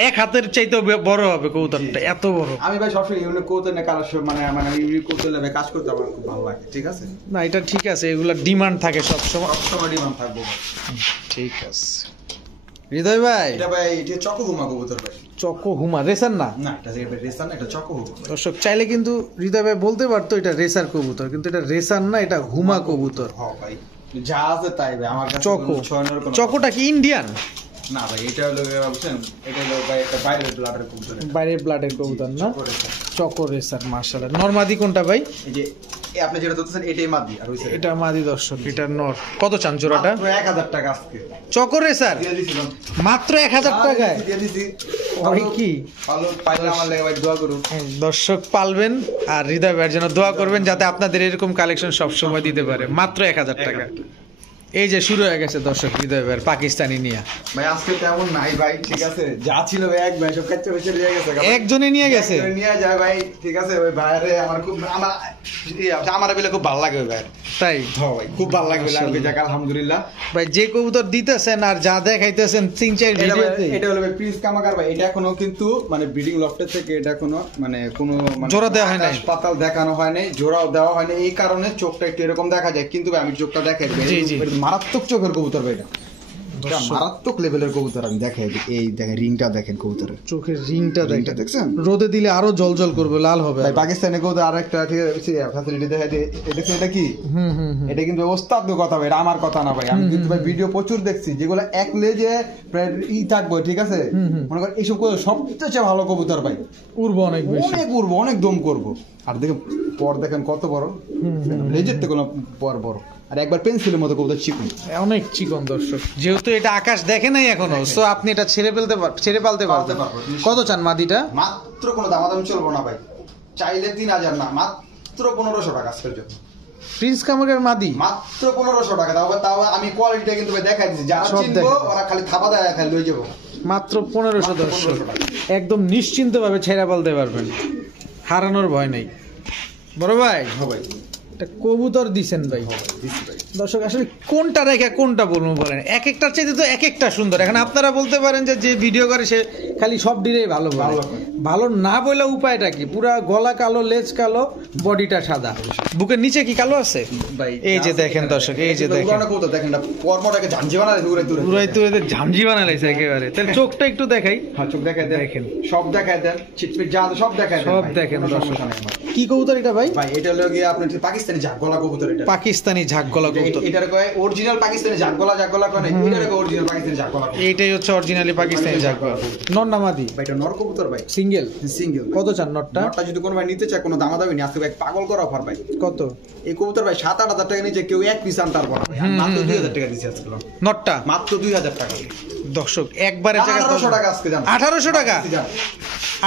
এক হাতের চাইতে বড় হবে কবুতরটা, এত বড়। আমি ভাই সবসময় ইউনিক কবুতর নিয়ে কালার মানে ইউনিক কবুতর নিয়ে কাজ করতে আমার খুব ভালো লাগে, ঠিক আছে? না এটা ঠিক আছে, এগুলা ডিমান্ড থাকে সবসময়, সবসময় ডিমান্ড থাকবো। ঠিক আছে হৃদয় ভাই, এটা ভাই এটা চকো হুমা কবুতর ভাই, চকো হুমা রেসার না? না এটা রেসার না, এটা চকো হুমা। দর্শক চাইলে কিন্তু হৃদয় ভাই বলতে পারতো এটা রেসার কবুতর, কিন্তু এটা রেসার না, এটা হুমা কবুতর। হ্যাঁ ভাই যা আছে তাই ভাই, আমার কাছে চকো। চকোটা কি ইন্ডিয়ান? না ভাই এটা হলো বুঝছেন, এটা হলো ভাই একটা বাইরের ব্লাডের কবুতর, বাইরের ব্লাডের কবুতর না? চকো রেসার মাশাআল্লাহ। নরমাদি কোনটা ভাই? এই যে আপনি যেটা ধরতেছেন এটাই মাদি, আর ওইটা এটা মাদি। দর্শক এটা নর। কত চান জোড়াটা? মাত্র 1000 টাকা আজকে চকো রেসার দিয়ে দিছিলাম, মাত্র 1000 টাকায় দিয়ে দিছি। ওই কি ভালো পাইলে আমার লাগে ভাই দোয়া করুন। দর্শক পালবেন আর হৃদয় ভাইয়ের জন্য দোয়া করবেন যাতে আপনাদের এরকম কালেকশন সব সময় দিতে পারে, মাত্র 1000 টাকা। এই যে শুরু হয়ে গেছে দর্শক হৃদয় ভাইয়ের পাকিস্তানি নিয়া। ভাই আজকে তেমন নাই ভাই, ঠিক আছে? যা ছিল ভাই এক ভাই সব কাচ্চা বেচে নিয়ে গেছে, একজনে নিয়ে গেছে, নিয়ে যায় ভাই, ঠিক আছে? ওই বাইরে আমার খুব আমার বেলে খুব ভালো লাগে ওই ভাই, তাই ভাই খুব ভালো লাগে বলে যাক আলহামদুলিল্লাহ। ভাই যে কবুতর দিতেছেন আর যা দেখাইতেছেন 3-4 ভিডিওতে, এটা হলো ভাই প্রিন্স কামাকার ভাই, এটা এখনো কিন্তু মানে ব্রিডিং লফটের থেকে এটা কোনো মানে কোনো জোড়া দেওয়া হয় নাই, হাসপাতাল দেখানো হয় নাই, জোড়াও দেওয়া হয় নাই, এই কারণে চোখটা একটু এরকম দেখা যায়। কিন্তু ভাই আমি চোখটা দেখাই মারাত্মক চোখের কবুতর ভাই, এটা মারাত্মক লেভেলের কবুতর। আমি দেখাই এই দেখেন রিংটা, দেখেন কবুতরের চোখের রিংটা দেখছেন? রোদে দিলে আরো জলজল করবে, লাল হবে। ভাই পাকিস্তানের কবুতর আরেকটা ঠিক আছে ফ্যাসিলিটি দেখাই দেখছেন, এটা কি? এটা কিন্তু ওস্তাদ কথা ভাই, এটা আমার কথা না ভাই। আমি কিন্তু ভাই ভিডিও প্রচুর দেখছি যেগুলো এক লেজে প্রায় থাকবো, ঠিক আছে? মনে করেন এইসব সবচেয়ে ভালো কবুতর ভাই, উড়বো অনেক বেশি, অনেক উড়বো, অনেক দম করবো। আর দেখেন পর দেখেন কত বড় লেজের থেকে পর বড়, আর একবার পেন্সিলের মতো কবুতর চিকন, অনেক চিকন। দর্শক যেহেতু এটা আকাশ দেখে নাই এখনো, সো আপনি এটা ছেড়ে পালতে পারবেন। কত চান মাদিটা? মাত্র কোনো দামাদামি চলবো না ভাই, চাইলে 3000 না, মাত্র 1500 টাকা আজকের জন্য। প্রিন্স কামাকের মাদি মাত্র 1500 টাকা। তাও আমি কোয়ালিটিটা কিন্তু দেখাই দিচ্ছি, যারা চিনবো ওরা খালি থাপা দেয় খালি লয়ে যাবো। মাত্র 1500 দর্শক, একদম নিশ্চিন্ত ভাবে ছেড়ে বলতে পারবেন, হারানোর ভয় নেই। বড় ভাই একটা কবুতর দিছেন ভাই, দর্শক আসলে কোনটা রেখে কোনটা বলবো বলেন, এক একটার চাইতে তো এক একটা সুন্দর। এখন আপনারা বলতে পারেন যে ভিডিও করে সে খালি সব ডিরেই ভালো বলে, ভালো না বলে উপায়টা কি? পুরা গলা কালো, লেজ কালো, বডিটা সাদা, বুকের নিচে কি কালো আছে ভাই? এই যে দেখেন দর্শক, এই যে দেখেন কর্মটাকে ঝাঞ্ঝি বানালে পুরাই তো এদের ঝামঝি বানাইছে একেবারে। তাহলে চোখটা একটু দেখাই। হ্যাঁ, চোখ দেখায় দেখেন, সব দেখায় দেন, চিটপিট যা সব দেখায় সব দেখেন দর্শক। কি কবুতর এটা ভাই? ভাই এটা হলো গিয়ে আপনার পাকিস্তানি ঝাকগলা কবুতর। এটা পাকিস্তানি ঝাকগলা কবুতর, এটার কয় অরিজিনাল পাকিস্তানি ঝাকগলা কয় না, এটার কয় অরিজিনাল পাকিস্তানি ঝাকগলা। এইটাই হচ্ছে অরিজিনালি পাকিস্তানি ঝাকগলা। নর না মাদি ভাই? এটা নর কবুতর ভাই, সিঙ্গেল। সিঙ্গেল। কত চান নরটা? নরটা যদি কোনো ভাই নিতে চায় কোনো দামাদামি নেই, আজকে ভাই পাগল করা অফার ভাই। কত? এই কবুতর ভাই 7-8 হাজার টাকা নিচে কেউ এক পিস আনতে পারবো না, মাত্র 2000 টাকা দিচ্ছি আজকে নরটা, মাত্র 2000 টাকা দর্শক। একবারে 1800 টাকা আজকে জান, 1800 টাকা,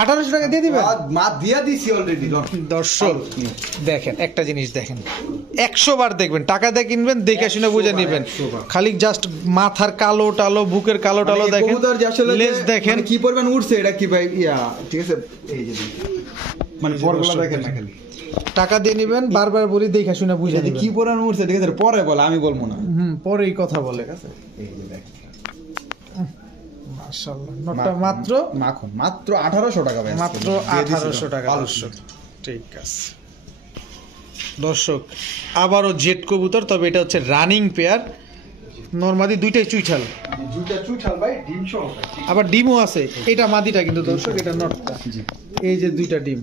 1800 টাকা দিয়ে দিবেন? মা দিয়া দিছি অলরেডি। দর্শক দেখেন একটা জিনিস দেখেন, 100 বার দেখবেন, টাকা দিয়ে কিনবেন, দেখে শুনে বুঝে নেবেন। খালি জাস্ট মাথার কালো টালো, বুকের কালো টালো দেখেন, লেজ দেখেন কি পরিমাণ উঠছে, এটা কি ভাই ইয়া ঠিক আছে। এই যে মানে পরগুলো দেখেন না, খালি টাকা দিয়ে নেবেন, বারবার বলি দেখে শুনে বুঝে নেবেন কি পরিমাণ উঠছে, ঠিক আছে? পরে বলে, আমি বলবো না, পরেই কথা বলে। ঠিক আছে? এই যে দেখেন মাশাআল্লাহ, নটটা মাত্র মাখন, মাত্র 1800 টাকা ভাই, মাত্র 1800 টাকা দর্শক। ঠিক আছে দর্শক, আবারও জেট কবুতর, তবে এটা হচ্ছে রানিং পেয়ার, নরমাদি দুইটাই চুইঠাল, দুইটা চুইঠাল ভাই, ডিম সহ। আবার ডিমও আছে। এটা মাদিটা কিন্তু দর্শক, এটা নটটা। এই যে দুইটা ডিম,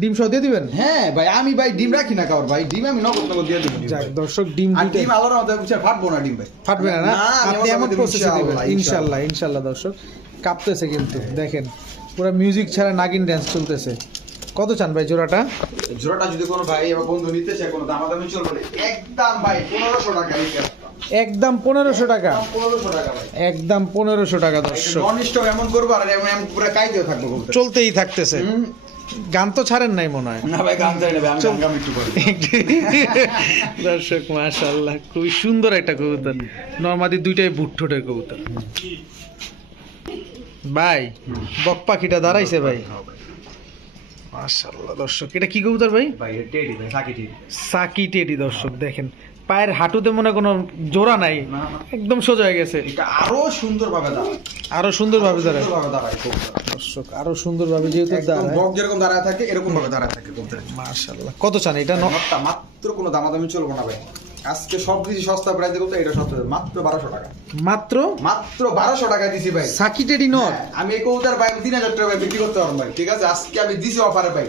ডিম সহ দিয়ে দিবেন? হ্যাঁ ভাই, আমি ভাই ডিম রাখি না কারোর ভাই, ডিম আমি নগদ দিয়ে দিব। যাক দর্শক, ডিম ডিম আলাদা মতো বুঝছে ফাটবো না, ডিম ভাই ফাটবে না, আপনি এমন প্রসেসে দিবেন ইনশাআল্লাহ। ইনশাআল্লাহ দর্শক, কাঁপতেছে কিন্তু দেখেন, পুরো মিউজিক ছাড়া নাগিন ড্যান্স চলতেছে। কত চান ভাই জোড়াটা? জোড়াটা যদি কোনো ভাই বা বন্ধু নিতে চায়, কোনো দামাদামি চলবে একদম ভাই 1500 টাকা, একদম 1500 টাকা, 1500 টাকা ভাই, একদম 1500 টাকা দর্শক। নন স্টপ এমন করবো আর এমন পুরো কাইতে থাকবো, চলতেই থাকতেছে। গান তো ছাড়েন নাই মনে হয়? না ভাই, গান চাই না ভাই, আমি গান একটু করি। দর্শক মাশাআল্লাহ, খুবই সুন্দর একটা কবুতর, নরমাদি দুইটাই বুট ঠোঁটের কবুতর ভাই। বক পাখিটা দাঁড়াইছে ভাই, মাশাআল্লাহ দর্শক। এটা কি কবুতর ভাই? ভাই টেডি ভাই, সাকি টেডি। সাকি টেডি দর্শক দেখেন, পায়ের হাঁটুতে মনে কোনো জোড়া নাই, একদম সোজা হয়ে গেছে। এটা আরো সুন্দর ভাবে দাঁড়ায়, আরো সুন্দর ভাবে দাঁড়ায় কবুতর। দর্শক আরো সুন্দর ভাবে যেহেতু দাঁড়ায়, বক যেরকম দাঁড়ায় থাকে এরকম ভাবে দাঁড়ায় থাকে কবুতর। মাশাআল্লাহ। কত চান এটা? নটটা মাত্র কোনো দামাদামি চলবো না ভাই, আজকে সবকিছু সস্তা প্রাইস দেখো, এটা সস্তা মাত্র 1200 টাকা, মাত্র 1200 টাকা দিছি ভাই। সাকি টেডি নট, আমি এই কবুতর ভাই 3000 টাকা বিক্রি করতে পারবো ভাই, ঠিক আছে? আজকে আমি দিছি অফারে ভাই,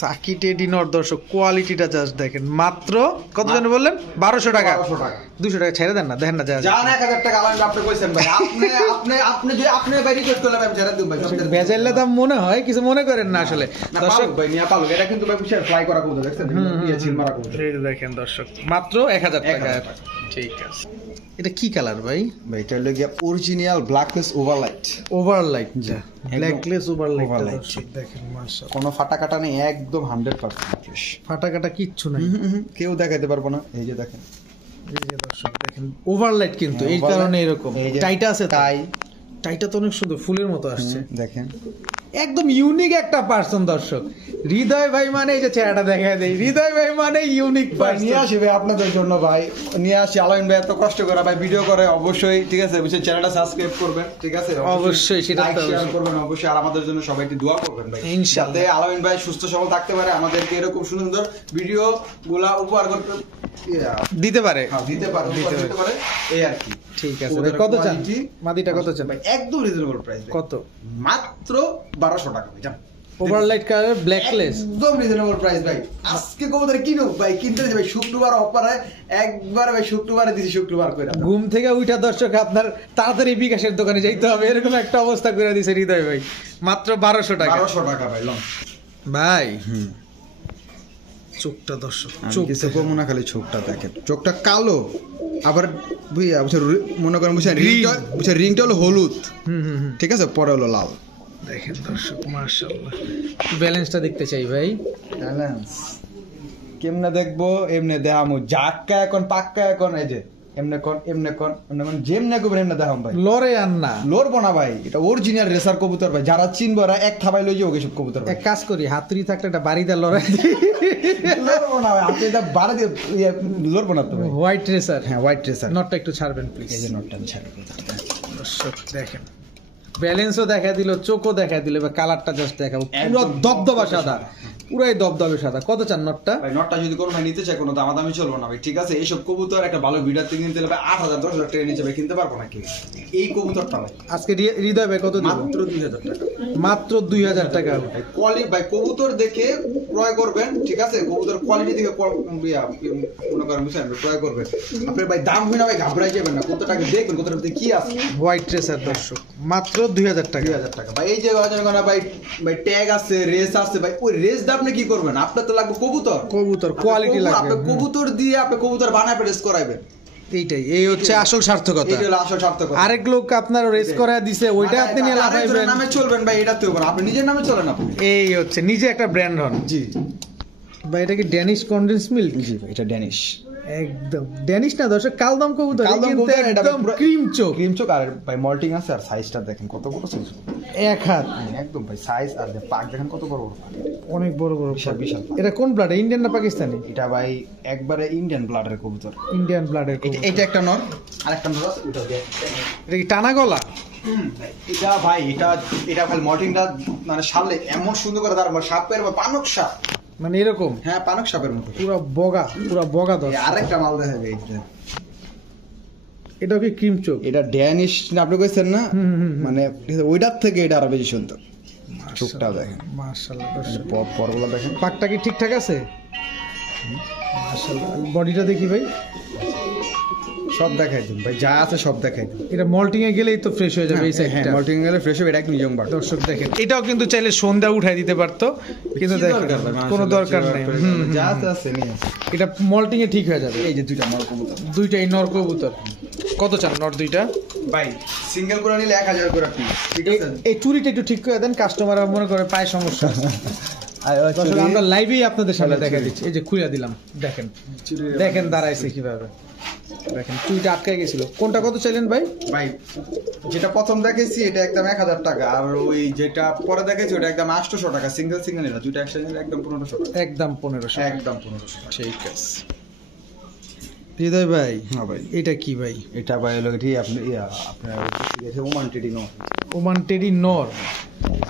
সাকি টেডি নট দর্শক, কোয়ালিটিটা জাস্ট দেখেন। মাত্র কত জানেন বললেন? 1200 টাকা। 1200 টাকা, 200 টাকা ছেড়ে দেন না, দেখেন না, জান 1000 টাকা আলাদা আপনি কইছেন ভাই, আপনি যদি আপনি ভাই রিকোয়েস্ট করলে আমি ছেড়ে দেব ভাই। বেজাইলে দাম মনে হয়, কিছু মনে করেন না আসলে দর্শক ভাই। নিয়া পালো, এটা কিন্তু ভাই বিশাল ফ্লাই করা কবুতর, দেখছেন? এই ছিল মারা কবুতর, এই দেখেন দর্শক, মাত্র 1000 টাকা। ঠিক আছে, এটা কি কালার ভাই? ভাই এটা হলো গিয়া অরিজিনাল ব্ল্যাকলেস ওভারলাইট, ওভারলাইট, ব্ল্যাকলেস ওভারলাইট ওভারলাইট। দেখেন মাশাআল্লাহ, কোনো ফাটা কাটা নেই, একদম 100% ফ্রেশ, ফাটা কাটা কিচ্ছু নাই, কেউ দেখাইতে পারবো না। এই যে দেখেন, এই যে দর্শক দেখেন ওভারলাইট, কিন্তু এই কারণে এরকম টাইটা আছে, তাই টাইটা তো অনেক সুন্দর ফুলের মতো আসছে দেখেন, একদম ইউনিক একটা পার্সন দর্শক। হৃদয় ভাই মানে এই যে চেহারাটা দেখায় দেয়, হৃদয় ভাই মানে ইউনিক ভাই নিয়ে আসি ভাই আপনাদের জন্য ভাই, নিয়ে আসি। আলামিন ভাই এত কষ্ট করে ভাই ভিডিও করে, অবশ্যই ঠিক আছে চ্যানেলটা সাবস্ক্রাইব করবেন, ঠিক আছে? অবশ্যই সেটা লাইক শেয়ার করবেন অবশ্যই, আর আমাদের জন্য সবাই একটু দোয়া করবেন ভাই, ইনশাআল্লাহ। যাতে আলামিন ভাই সুস্থ সবল থাকতে পারে, আমাদেরকে এরকম সুন্দর সুন্দর ভিডিও গুলা উপহার করতে দিতে পারে, দিতে পারে এই আর কি। ঠিক আছে ভাই, কত চান মাদিটা? কত চান ভাই? একদম রিজনেবল প্রাইস। কত? মাত্র 1200 টাকা ভাই, জান। ওভারলাইট কালার ব্ল্যাকলেস, একদম রিজনেবল প্রাইস ভাই। আজকে কবুতর কিনো ভাই, কিনতে ভাই শুক্রবার অফার হয়, একবার ভাই শুক্রবারে দিছি, শুক্রবার করে ঘুম থেকে উঠা দর্শক আপনার তাড়াতাড়ি বিকাশের দোকানে যাইতে হবে, এরকম একটা অবস্থা করে দিছে হৃদয় ভাই। মাত্র 1200 টাকা, 1200 টাকা ভাই লং ভাই। চোখটা দর্শক, চোখ কিছু কমু না, খালি চোখটা দেখেন, চোখটা কালো, আবার বুঝা মনে করেন বুঝছেন রিংটা হলো হলুদ, ঠিক আছে, পরে হলো লাল। দেখেন দর্শক মাশাআল্লাহ, ব্যালেন্সটা দেখতে চাই ভাই। ব্যালেন্স কেমনে দেখবো? এমনি দেখামু, জাক্কা এখন পাক্কা এখন, এই যে এমনে কোন যেমনে করবেন এমনে দেখাম ভাই, লরে আর না লড়বো না ভাই, এটা অরিজিনাল রেসার কবুতর ভাই, যারা চিনবো ওরা এক থাবাই লই যাবো সব কবুতর ভাই। এক কাজ করি, হাতুড়ি থাকলে একটা বাড়িতে লড়াই লড়বো না ভাই, আপনি এটা বাড়া দিয়ে লড়বো না তো ভাই। হোয়াইট রেসার, হ্যাঁ হোয়াইট রেসার, নটটা একটু ছাড়বেন প্লিজ। এই যে নটটা আমি ছাড়বো। দর্শক দেখেন, ব্যালেন্সও দেখা দিল, চোখও দেখা দিল, এবার কালারটা জাস্ট দেখাবো, পুরো দবদবা সাদা, পুরাই দবদবে সাদা। কত চান নটটা? ভাই নটটা যদি কোনো ভাই নিতে চায় কোনো দামাদামি চলবো না ভাই, ঠিক আছে? এইসব কবুতর একটা ভালো ভিডিও থেকে কিনতে হলে ভাই 8,000 10,000 টাকা নিচে ভাই কিনতে পারবো না কেউ। এই কবুতরটা ভাই আজকে হৃদয় ভাই কত দিল? মাত্র 2,000 টাকা, মাত্র 2,000 টাকা। ভাই কোয়ালিটি ভাই কবুতর দেখে ক্রয় করবেন, ঠিক আছে? কবুতর কোয়ালিটি দেখে মনে করেন বুঝছেন ক্রয় করবেন। আপনি ভাই দাম হই না ভাই ঘাবড়াই যাবেন না, কতটাকে দেখবেন কতটার মধ্যে কি আছে। হোয়াইট রেসার দর্শক মাত্র 2,000 টাকা। 2,000 টাকা ভাই। এই যে ভাই ট্যাগ আছে, রেস আছে ভাই, ওই রেস দিয়ে আপনি কি করবেন? আপনার তো লাগবে কবুতর, কবুতর কোয়ালিটি লাগবে, আপনি কবুতর দিয়ে আপনি কবুতর বানায় রেস করাইবেন। এইটাই, এই হচ্ছে আসল সার্থকতা। এই হলো আসল সার্থকতা। আরেক লোক আপনার রেস করায় দিছে, ওইটা আপনি নিয়ে লাফাইবেন। নামে চলবেন ভাই, এটা তো আপনি নিজের নামে চলেন আপনি। এই হচ্ছে নিজে একটা ব্র্যান্ড হন। জি ভাই এটা কি ড্যানিশ কনডেন্স মিল্ক? জি ভাই এটা ড্যানিশ, একদম ড্যানিশ না দর্শক, কালদম কবুতর, কালদম কিন্তু কবুতর, এটা একদম পুরো ক্রিম চোখ। ক্রিম চোখ, আর ভাই মল্টিং আছে, আর সাইজটা দেখেন কত বড় সাইজ, এক হাত, একদম ভাই সাইজ, আর পাক দেখেন কত বড় বড়, অনেক বড় বড়, বিশাল বিশাল। এটা কোন ব্লাড, ইন্ডিয়ান না পাকিস্তানি? এটা ভাই একবারে ইন্ডিয়ান ব্লাডের কবুতর। ইন্ডিয়ান ব্লাডের। এটা একটা নর, আরেকটা নর আছে ওটা দিয়ে। এটা কি টানা গলা? এটা ভাই এটা ভাই মল্টিংটা মানে সালে এমন সুন্দর করে তার সাপের পানক সাপ, মানে এরকম? হ্যাঁ পানক সাপের মতো, পুরো বগা দর্শক। আরেকটা মাল দেখাবে এইটা, এটা কি ক্রিম চোখ? এটা ড্যানিশ না আপনি কইছেন না, মানে ওইটার থেকে এটা আরো বেশি সুন্দর। চোখটা দেখেন মাশাআল্লাহ দর্শক, পরগুলো দেখেন, পাকটা কি ঠিকঠাক আছে? মাশাআল্লাহ, বডিটা দেখি ভাই, সব দেখাই দিন ভাই, যা আছে সব দেখাই দিন। এটা মল্টিং এ গেলেই তো ফ্রেশ হয়ে যাবে এই সাইডটা। মল্টিং গেলে ফ্রেশ হবে, এটা একদম ইয়ং বার্ড। দর্শক দেখেন, এটাও কিন্তু চাইলে সন্ধ্যা উঠাই দিতে পারতো, কিন্তু দেখেন কোনো দরকার নাই। যা আছে নিয়ে আসে। এটা মল্টিং এ ঠিক হয়ে যাবে। এই যে দুইটা নর কবুতর, দুইটাই নর কবুতর। কত চান নর দুইটা? ভাই সিঙ্গেল করে নিলে 1,000 করে পিস, ঠিক আছে? এই চুরিটা একটু ঠিক করে দেন, কাস্টমার মনে করে পায় সমস্যা। দর্শক আমরা লাইভেই আপনাদের সামনে দেখা দিচ্ছি, এই যে খুলে দিলাম, দেখেন দেখেন দাঁড়াইছে কিভাবে, দেখেন চুরিটা আটকে গেছিল। কোনটা কত চাইলেন ভাই? ভাই যেটা প্রথম দেখেছি এটা একদম 1,000 টাকা, আর ওই যেটা পরে দেখেছি ওটা একদম 800 টাকা, সিঙ্গেল এটা দুইটা একসাথে নিলে একদম 1500 টাকা, একদম 1500, একদম 1500 টাকা। ঠিক আছে হৃদয় ভাই। হ্যাঁ ভাই এটা কি ভাই? এটা ভাই হলো ঠিক আপনি আপনার ওমান টেডি নো, ওমান টেডি নর,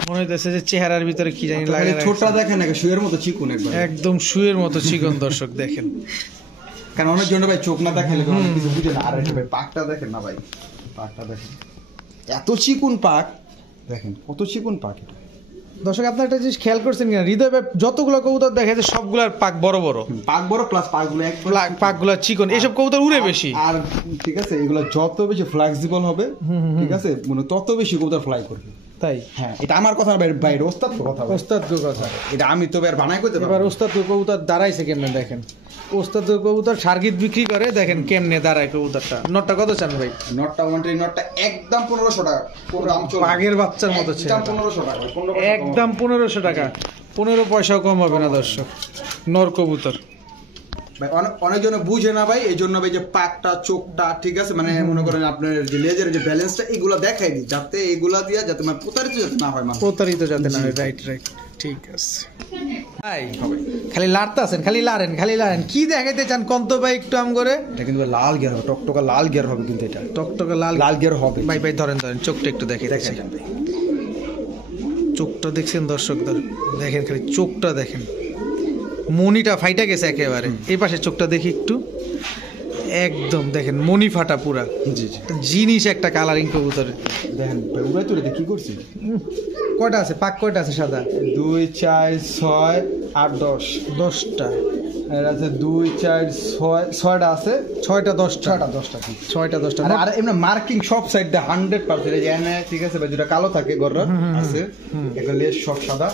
মনে হইতেছে যে চেহারার ভিতরে কি জানি লাগে। ছোটটা দেখেন না, শুয়ের মতো চিকুন একবার, একদম শুয়ের মতো চিকন দর্শক দেখেন। কারণ অনেক জন ভাই চোখ না দেখালে অনেক কিছু বুঝে না। আর ভাই পাকটা দেখেন না ভাই, পাকটা দেখেন এত চিকুন পাক, দেখেন কত চিকুন পাক। এটা দর্শক আপনার একটা জিনিস খেয়াল করছেন কিনা, হৃদয় ভাই যতগুলো কবুতর দেখা যায় সবগুলার পাক বড় বড়, পাক বড় প্লাস পাকগুলো একবার পাকগুলো চিকন, এসব কবুতর উড়ে বেশি। আর ঠিক আছে এগুলো যত বেশি ফ্লেক্সিবল হবে, ঠিক আছে মানে তত বেশি কবুতর ফ্লাই করবে। তাই? হ্যাঁ এটা আমার কথা বাইরে ওস্তাদ কথা, ওস্তাদ কথা, এটা আমি তো আর বানাই করতে এবার পারবো। ওস্তাদ কবুতর দাঁড়াইছে কেমনে দেখেন, ওস্তাদ কবুতর সার্গিত বিক্রি করে, দেখেন কেমনে দাঁড়ায় কবুতরটা। নটটা কত চান ভাই? নটটা নটটা একদম 1500 টাকা, বাঘের বাচ্চার মতো ছিল, একদম 1500 টাকা, একদম 1500 টাকা, 15 পয়সাও কম হবে না দর্শক। নর কবুতর ভাই অনেকজনে বুঝে না ভাই, এই জন্য ভাই যে পাকটা চোখটা ঠিক আছে মানে মনে করেন আপনার যে লেজের যে ব্যালেন্সটা এগুলো দেখাই দিই, যাতে এগুলা দিয়া যাতে মানে প্রতারিত যাতে না হয়, প্রতারিত যাতে না হয়। রাইট রাইট, ঠিক আছে ভাই। খালি লাড়তাছেন, খালি লাড়েন, কি দেখাইতে চান কন্ত ভাই একটু আম করে? এটা কিন্তু লাল গিয়ার হবে, টকটকা লাল গিয়ার হবে, কিন্তু এটা টকটকে লাল গিয়ার হবে। ভাই ভাই ধরেন চোখটা একটু দেখে দেখেন, চোখটা দেখছেন দর্শক, দেখেন খালি চোখটা দেখেন, মনিটা ফাইটা গেছে একেবারে। এই পাশে চোখটা দেখি একটু, একদম দেখেন মনি ফাটা পুরা। জি জি জিনিস একটা কালারিং কবুতরের দেখেন ভাই, উড়াই তুলে কি করছি। কয়টা আছে পাক, কয়টা আছে সাদা? 2 4 6 8 10, 10টা। এর আছে 2 4 6 6টা আছে, 6টা 10টা, 10টা 10টা। আর এমনি মার্কিং সব সাইড দা 100%, এই যে এনে ঠিক আছে ভাই, যেটা কালো থাকে গররা আছে একবার লেজ সব সাদা,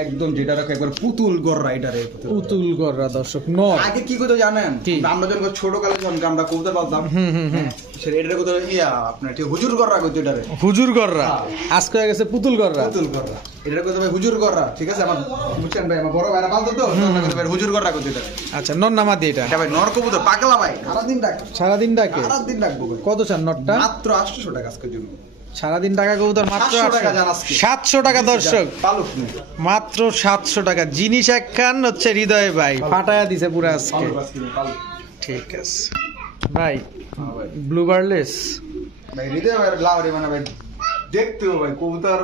একদম যেটা রাখে একবার পুতুল গররা, এটা রে পুতুল গররা দর্শক। নর আগে কি করতে জানেন, আমরা যখন ছোট কালে তখন আমরা কবুতর পালতাম সেটা এটার কথা ইয়া আপনার ঠিক হুজুর গররা কইতো এটারে হুজুর গররা আজকে হয়ে গেছে পুতুল গররা এটার কথা ভাই হুজুর গররা ঠিক আছে আমার বুঝছেন ভাই আমার বড় ভাইরা পালতো তো ভাই হুজুর গররা কইতো এটা আচ্ছা নর নামাদি এটা ভাই নর কবুতর পাগলা ভাই সারাদিন ডাকে সারাদিন ডাকবো ভাই কত চান নটটা মাত্র 800 টাকা আজকের জন্য সারাদিন টাকা কবুতর মাত্র 700 টাকা জান আজকে 700 টাকা দর্শক পালক নেই মাত্র 700 টাকা জিনিস একখান হচ্ছে হৃদয় ভাই ফাটায়া দিছে পুরো আজকে পালক ঠিক আছে ভাই ব্লু বার্লেস ভাই হৃদয় ভাই লাউরে মানে ভাই দেখতে ভাই কবুতর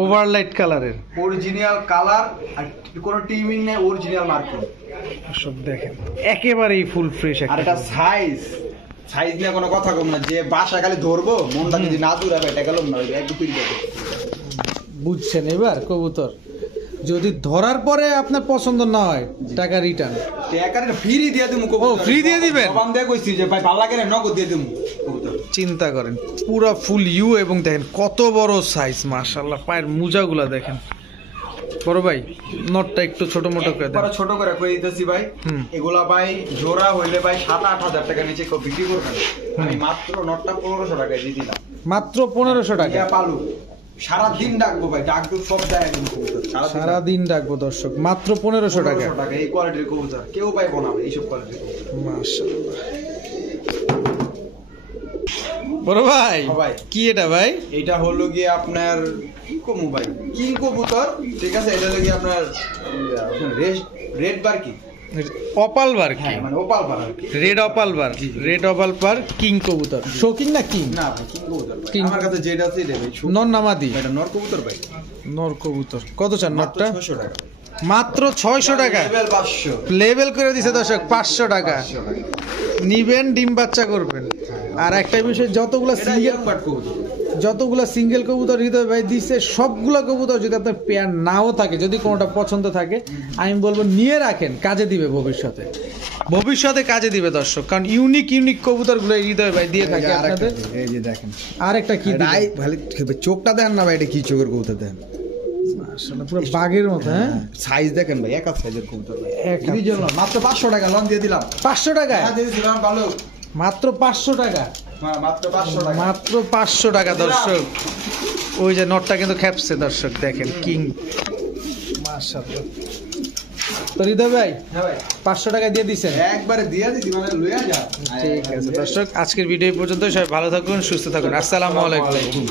ওভারলাইট কালারের অরিজিনাল কালার আর কোনো টিমিং নেই অরিজিনাল মার্কিং সব দেখেন একেবারেই ফুল ফ্রেশ আর এটা সাইজ নিয়ে কোনো কথা কম না যে বাসা খালি ধরবো মনটা যদি না দূরে এটা গেল না একটু ফিল করবো বুঝছেন এবার কবুতর যদি ধরার পরে আপনার পছন্দ না হয় টাকা রিটার্ন টাকাটা ফ্রি দিয়ে দিমু ও, free দিয়ে দিবেন? বাম দিয়ে কইছি যে ভাই ভালো লাগে না নগদ দিয়ে দিমু কবুতর চিন্তা করেন পুরো ফুল ইউ এবং দেখেন কত বড় সাইজ মাশাআল্লাহ পায়ের মোজাগুলা দেখেন বড় ভাই নটটা একটু ছোট মোটো করে দেন বড় ছোট করে কই দিতেছি ভাই এগুলা ভাই জোড়া হইলে ভাই 7-8 হাজার টাকা নিচে কেউ বিক্রি করবে না আমি মাত্র নটটা 1500 টাকায় দিয়ে দিলাম মাত্র 1500 টাকা ইয়া পালু সারা দিন ডাকবো ভাই ডাকবো সব জায়গায় দিন কবুতর সারা দিন ডাকবো দর্শক মাত্র 1500 টাকা এই কোয়ালিটির কবুতর কেউ পাইবো না ভাই এইসব কোয়ালিটির মাশাআল্লাহ বড় ভাই ভাই কি এটা ভাই এটা হলো গিয়ে আপনার কমু ভাই কিং কবুতর ঠিক আছে এটা হলো গিয়ে আপনার রেড বার কি অপাল বার কি হ্যাঁ মানে ওপাল বার আর কি রেড অপাল বার রেড অপাল বার কিং কবুতর শৌকিং না কিং না ভাই কিং কবুতর ভাই। King। আমার কাছে যেটা আছে এটা ভাই নর নামাদি এটা নর কবুতর ভাই নর কবুতর কত চান মাত্র নটটা 600 টাকা মাত্র 600 টাকা লেভেল 500 লেভেল করে দিছে দর্শক 500 টাকা 500 টাকা নিবেন ডিম বাচ্চা করবেন আর একটা বিষয় এটা ইয়াং বাট কবুতর যতগুলা সিঙ্গেল কবুতর হৃদয় ভাই দিচ্ছে সবগুলা কবুতর যদি আপনার পেয়ার নাও থাকে যদি কোনোটা পছন্দ থাকে আমি বলবো নিয়ে রাখেন কাজে দিবে ভবিষ্যতে কাজে দিবে দর্শক কারণ ইউনিক কবুতরগুলো হৃদয় ভাই দিয়ে থাকে আপনাদের এই যে দেখেন আরেকটা কি রাই ভালো চোখটা দেখেন না ভাই এটা কি চোখের কবুতর দেখেন আসলে পুরো বাঘের মতো হ্যাঁ সাইজ দেখেন ভাই এক হাত সাইজের কবুতর ভাই এক হাত। Original, মাত্র 500 টাকা লন দিয়ে দিলাম 500 টাকা হ্যাঁ দিয়ে দিলাম ভালো মাত্র 500 টাকা হ্যাঁ মাত্র 500 টাকা মাত্র 500 টাকা দর্শক ওই যে নটটা কিন্তু খেপছে দর্শক দেখেন কিং মাশাআল্লাহ তো হৃদয় ভাই হ্যাঁ ভাই 500 টাকা দিয়ে দিছেন একবারে দিয়ে দিছি মানে লইয়া যা ঠিক আছে দর্শক আজকের ভিডিও এই পর্যন্ত সবাই ভালো থাকুন সুস্থ থাকুন আসসালামু আলাইকুম